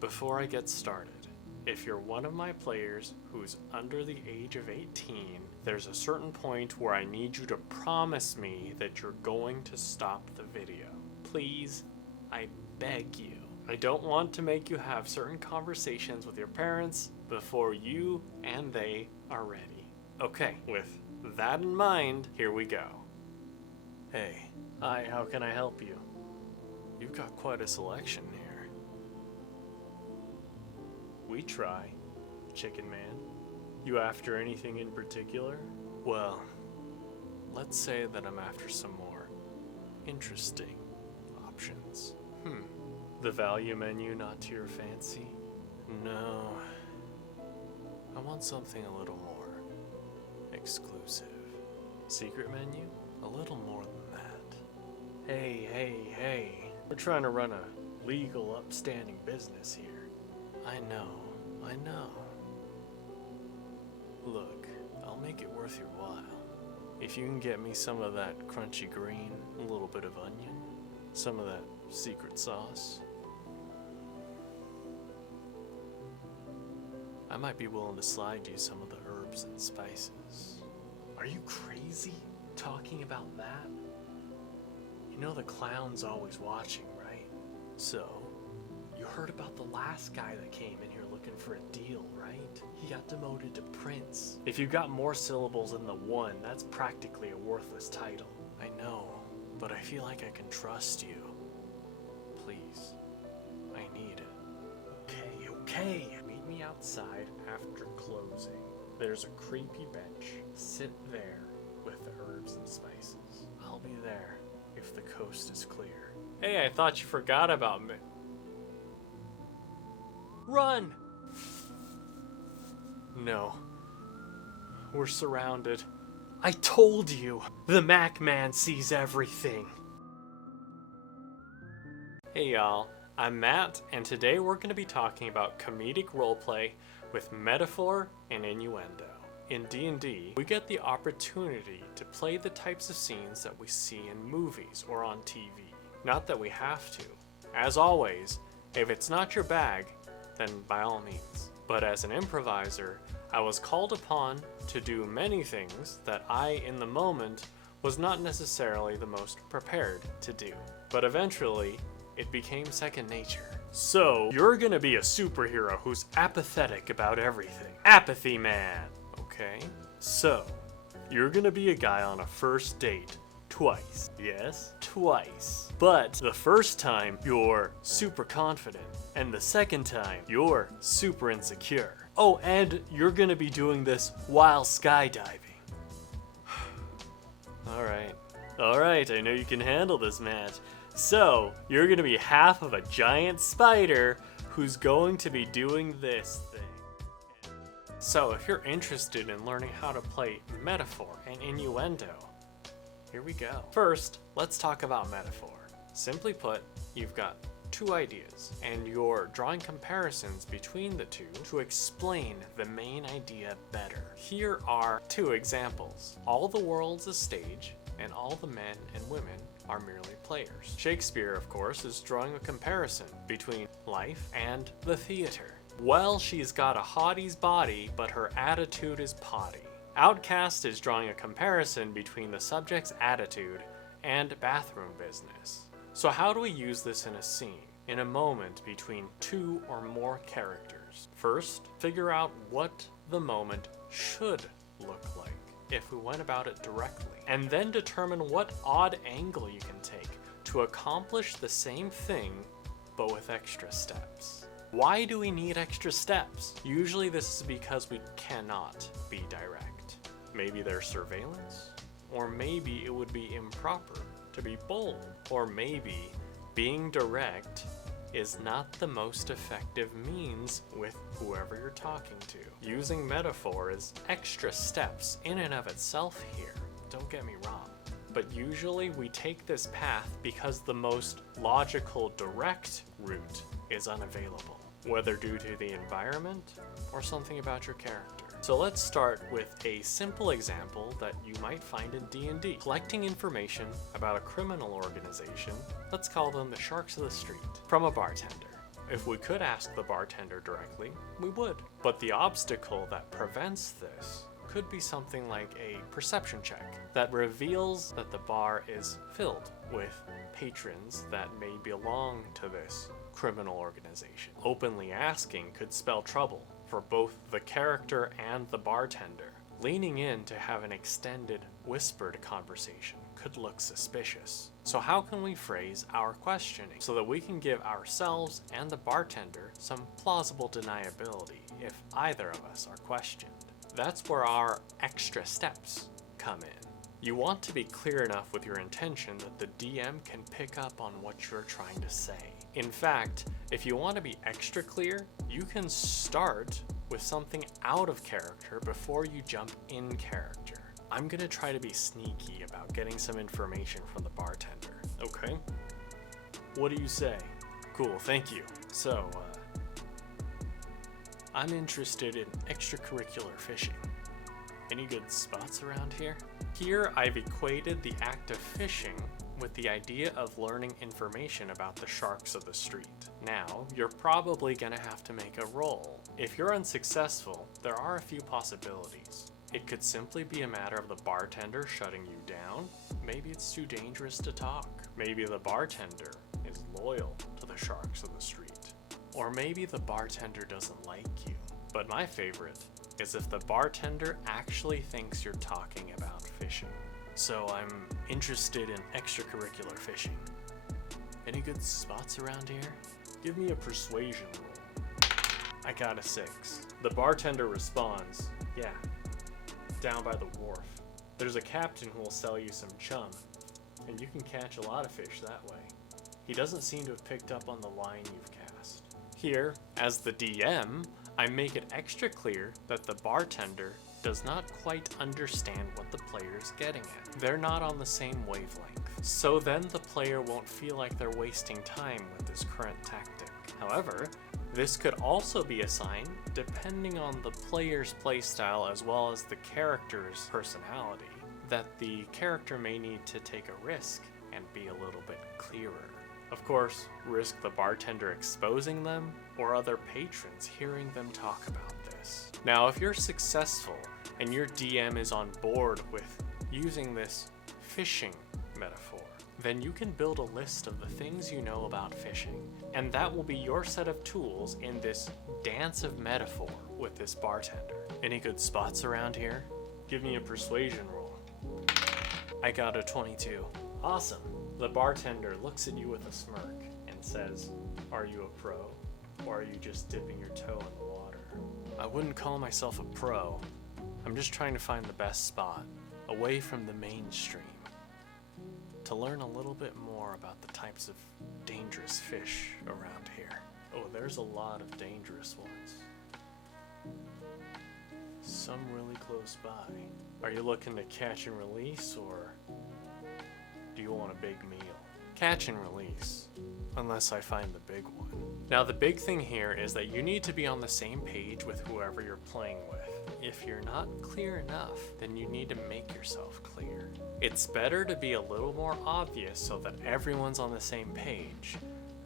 before I get started, if you're one of my players who's under the age of 18, there's a certain point where I need you to promise me that you're going to stop the video. Please, I beg you. I don't want to make you have certain conversations with your parents before you and they are ready. Okay, with that in mind, here we go. Hey, hi, how can I help you? You've got quite a selection here. We try, Chicken Man. You after anything in particular? Well, let's say that I'm after some more interesting options. The value menu not to your fancy? No. I want something a little more exclusive. Secret menu? A little more than that. Hey. We're trying to run a legal, upstanding business here. I know. Look, I'll make it worth your while. If you can get me some of that crunchy green, a little bit of onion, some of that secret sauce, I might be willing to slide you some of the herbs and spices. Are you crazy talking about that? You know the clown's always watching, right? So, you heard about the last guy that came in here looking for a deal, right? He got demoted to prince. If you got more syllables than the one, that's practically a worthless title. I know, but I feel like I can trust you. Please, I need it. Okay. Meet me outside after closing. There's a creepy bench. Sit there with the herbs and spices. I'll be there if the coast is clear. Hey, I thought you forgot about me. Run! No. We're surrounded. I told you! The Mac Man sees everything. Hey y'all, I'm Matt, and today we're going to be talking about comedic roleplay with metaphor and innuendo. In D&D, we get the opportunity to play the types of scenes that we see in movies or on TV. Not that we have to. As always, if it's not your bag, then by all means. But as an improviser, I was called upon to do many things that I, in the moment, was not necessarily the most prepared to do. But eventually, it became second nature. So, you're gonna be a superhero who's apathetic about everything. Apathy man! Okay? So, you're gonna be a guy on a first date twice. Yes? Twice. But the first time, you're super confident. And the second time, you're super insecure. Oh, and you're gonna be doing this while skydiving. Alright, I know you can handle this, Matt. So, you're gonna be half of a giant spider who's going to be doing this thing. So, if you're interested in learning how to play metaphor and innuendo, here we go. First, let's talk about metaphor. Simply put, you've got two ideas, and you're drawing comparisons between the two to explain the main idea better. Here are two examples. All the world's a stage, and all the men and women are merely players. Shakespeare, of course, is drawing a comparison between life and the theater. Well, she's got a hottie's body, but her attitude is potty. Outcast is drawing a comparison between the subject's attitude and bathroom business. So how do we use this in a scene, in a moment between two or more characters? First, figure out what the moment should look like if we went about it directly, and then determine what odd angle you can take to accomplish the same thing, but with extra steps. Why do we need extra steps? Usually this is because we cannot be direct. Maybe there's surveillance, or maybe it would be improper to be bold, or maybe being direct is not the most effective means with whoever you're talking to. Using metaphor is extra steps in and of itself here, don't get me wrong. But usually we take this path because the most logical direct route is unavailable, whether due to the environment or something about your character. So let's start with a simple example that you might find in D&D. Collecting information about a criminal organization, let's call them the Sharks of the Street, from a bartender. if we could ask the bartender directly, we would. But the obstacle that prevents this could be something like a perception check that reveals that the bar is filled with patrons that may belong to this criminal organization. Openly asking could spell trouble for both the character and the bartender. Leaning in to have an extended, whispered conversation could look suspicious. So how can we phrase our questioning so that we can give ourselves and the bartender some plausible deniability if either of us are questioned? That's where our extra steps come in. You want to be clear enough with your intention that the DM can pick up on what you're trying to say. In fact, if you want to be extra clear, you can start with something out of character before you jump in character. I'm gonna try to be sneaky about getting some information from the bartender, okay? What do you say? Cool, thank you. So, I'm interested in extracurricular fishing. Any good spots around here? Here, I've equated the act of fishing with the idea of learning information about the sharks of the street. Now, you're probably gonna have to make a roll. If you're unsuccessful, there are a few possibilities. It could simply be a matter of the bartender shutting you down. Maybe it's too dangerous to talk. Maybe the bartender is loyal to the sharks of the street. Or maybe the bartender doesn't like you. But my favorite is if the bartender actually thinks you're talking about fishing. So I'm interested in extracurricular fishing. Any good spots around here? Give me a persuasion roll. I got a 6. The bartender responds, yeah, down by the wharf. There's a captain who will sell you some chum, and you can catch a lot of fish that way. He doesn't seem to have picked up on the line you've cast. Here, as the DM, I make it extra clear that the bartender does not quite understand what the player's getting at. They're not on the same wavelength. So then the player won't feel like they're wasting time with this current tactic. However, this could also be a sign, depending on the player's playstyle as well as the character's personality, that the character may need to take a risk and be a little bit clearer. Of course, risk the bartender exposing them or other patrons hearing them talk about this. Now, if you're successful and your DM is on board with using this fishing metaphor, then you can build a list of the things you know about fishing, and that will be your set of tools in this dance of metaphor with this bartender. Any good spots around here? Give me a persuasion roll. I got a 22. Awesome. The bartender looks at you with a smirk and says, "Are you a pro, or are you just dipping your toe in the water?" I wouldn't call myself a pro. I'm just trying to find the best spot, away from the mainstream, to learn a little bit more about the types of dangerous fish around here. Oh, there's a lot of dangerous ones. Some really close by. Are you looking to catch and release, or do you want a big meal? Catch and release, unless I find the big one. Now, the big thing here is that you need to be on the same page with whoever you're playing with. If you're not clear enough, then you need to make yourself clear. It's better to be a little more obvious so that everyone's on the same page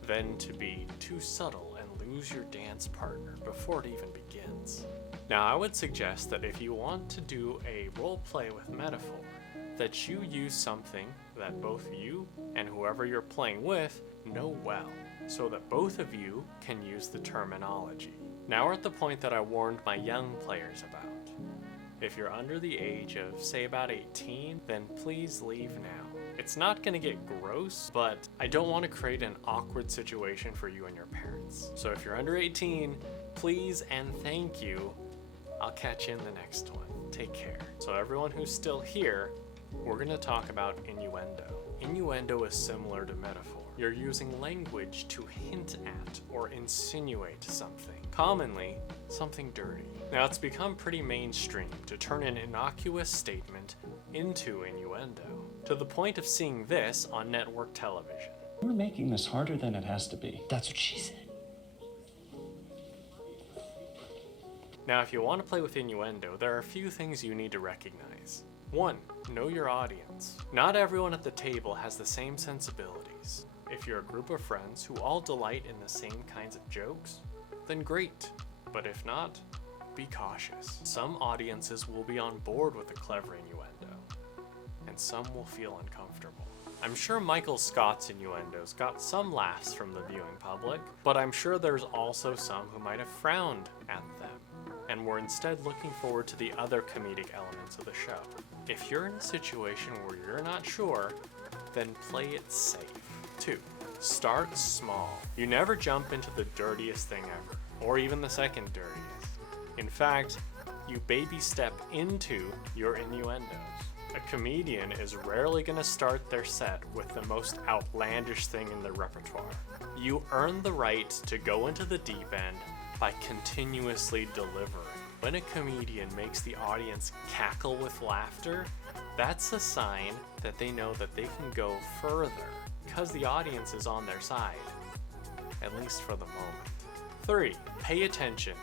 than to be too subtle and lose your dance partner before it even begins. Now, I would suggest that if you want to do a role play with metaphor, that you use something that both you and whoever you're playing with know well, so that both of you can use the terminology. Now we're at the point that I warned my young players about. If you're under the age of, say, about 18, then please leave now. It's not going to get gross, but I don't want to create an awkward situation for you and your parents. So if you're under 18, please and thank you. I'll catch you in the next one. Take care. So everyone who's still here, we're going to talk about innuendo. Innuendo is similar to metaphor. You're using language to hint at or insinuate something, commonly something dirty. Now, it's become pretty mainstream to turn an innocuous statement into innuendo, to the point of seeing this on network television. We're making this harder than it has to be. That's what she said. Now, if you want to play with innuendo, there are a few things you need to recognize. 1. Know your audience. Not everyone at the table has the same sensibilities. If you're a group of friends who all delight in the same kinds of jokes, then great. But if not, be cautious. Some audiences will be on board with a clever innuendo, and some will feel uncomfortable. I'm sure Michael Scott's innuendos got some laughs from the viewing public, but I'm sure there's also some who might have frowned at them, and were instead looking forward to the other comedic elements of the show. If you're in a situation where you're not sure, then play it safe. 2. Start small. You never jump into the dirtiest thing ever, or even the second dirtiest. In fact, you baby step into your innuendos. A comedian is rarely going to start their set with the most outlandish thing in their repertoire. You earn the right to go into the deep end by continuously delivering. When a comedian makes the audience cackle with laughter, that's a sign that they know that they can go further, because the audience is on their side, at least for the moment. 3. Pay attention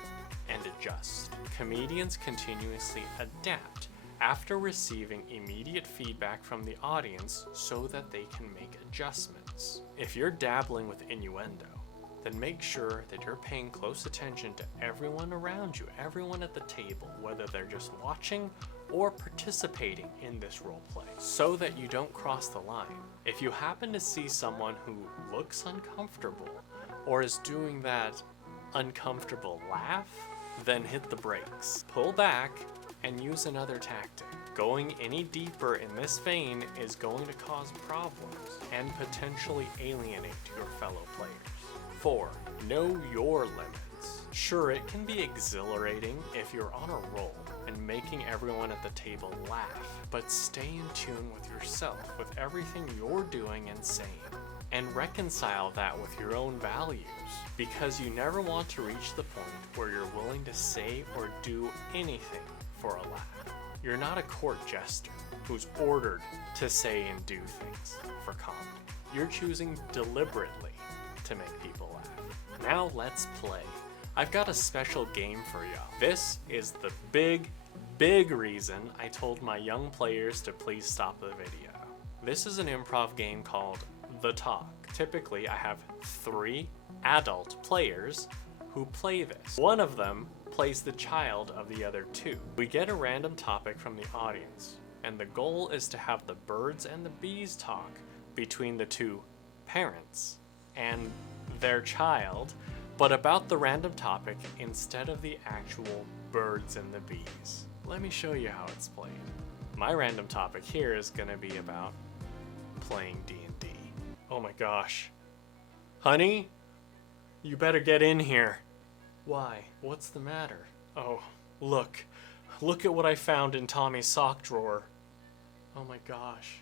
and adjust. Comedians continuously adapt after receiving immediate feedback from the audience so that they can make adjustments. If you're dabbling with innuendo, then make sure that you're paying close attention to everyone around you, everyone at the table, whether they're just watching or participating in this role play, so that you don't cross the line. If you happen to see someone who looks uncomfortable or is doing that uncomfortable laugh, then hit the brakes. Pull back and use another tactic. Going any deeper in this vein is going to cause problems and potentially alienate your fellow players. 4. Know your limits. Sure, it can be exhilarating if you're on a roll and making everyone at the table laugh, but stay in tune with yourself, with everything you're doing and saying, and reconcile that with your own values, because you never want to reach the point where you're willing to say or do anything for a laugh. You're not a court jester who's ordered to say and do things for comedy. You're choosing deliberately to make people laugh. Now let's play. I've got a special game for y'all. This is the big reason I told my young players to please stop the video. This is an improv game called The Talk. Typically, I have 3 adult players who play this. One of them plays the child of the other 2. We get a random topic from the audience, and the goal is to have the birds and the bees talk between the 2 parents and their child, but about the random topic instead of the actual birds and the bees. Let me show you how it's played. My random topic here is going to be about playing D&D. Oh my gosh. Honey, you better get in here. Why? What's the matter? Oh, look. Look at what I found in Tommy's sock drawer. Oh my gosh.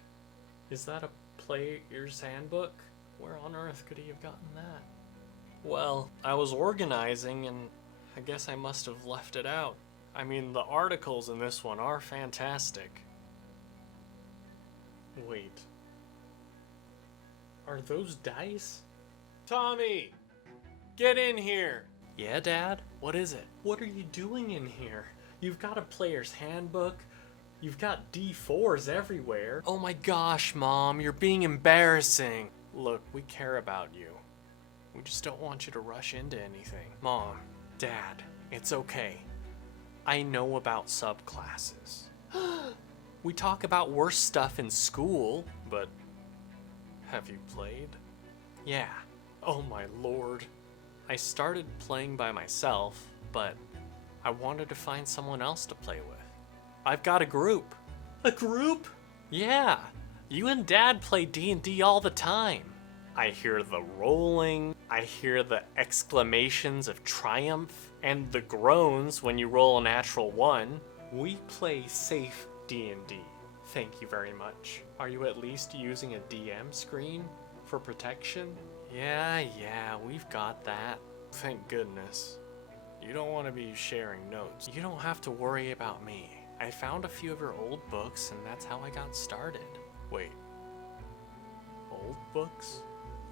Is that a player's handbook? Where on earth could he have gotten that? Well, I was organizing and I guess I must have left it out. I mean, the articles in this one are fantastic. Wait. Are those dice? Tommy! Get in here! Yeah, Dad? What is it? What are you doing in here? You've got a player's handbook. You've got D4s everywhere. Oh my gosh, Mom, you're being embarrassing. Look, we care about you. We just don't want you to rush into anything. Mom, Dad, it's okay. I know about subclasses. We talk about worse stuff in school, but have you played? Yeah. Oh my lord. I started playing by myself, but I wanted to find someone else to play with. I've got a group. A group? Yeah. You and Dad play D&D all the time. I hear the rolling, I hear the exclamations of triumph, and the groans when you roll a natural 1. We play safe D&D. Thank you very much. Are you at least using a DM screen for protection? Yeah, we've got that. Thank goodness. You don't want to be sharing notes. You don't have to worry about me. I found a few of your old books, and that's how I got started. Wait. Old books?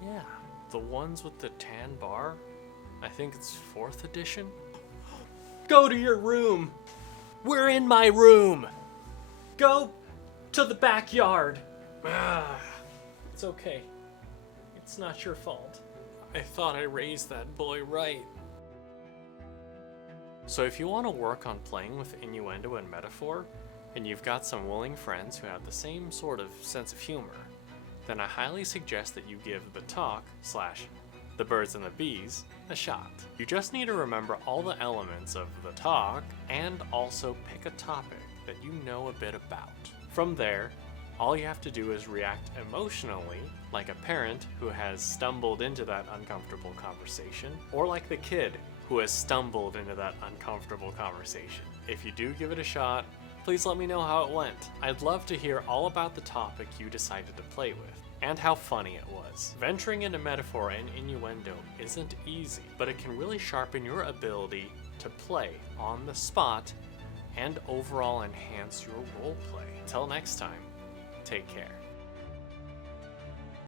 Yeah, the ones with the tan bar. I think it's 4th edition. Go to your room. We're in my room. Go to the backyard. It's okay. It's not your fault. I thought I raised that boy right. So if you want to work on playing with innuendo and metaphor, and you've got some willing friends who have the same sort of sense of humor, then I highly suggest that you give the talk / the birds and the bees a shot. You just need to remember all the elements of the talk and also pick a topic that you know a bit about. From there, all you have to do is react emotionally, like a parent who has stumbled into that uncomfortable conversation, or like the kid who has stumbled into that uncomfortable conversation. If you do give it a shot, please let me know how it went. I'd love to hear all about the topic you decided to play with, and how funny it was. Venturing into metaphor and innuendo isn't easy, but it can really sharpen your ability to play on the spot and overall enhance your roleplay. Until next time, take care.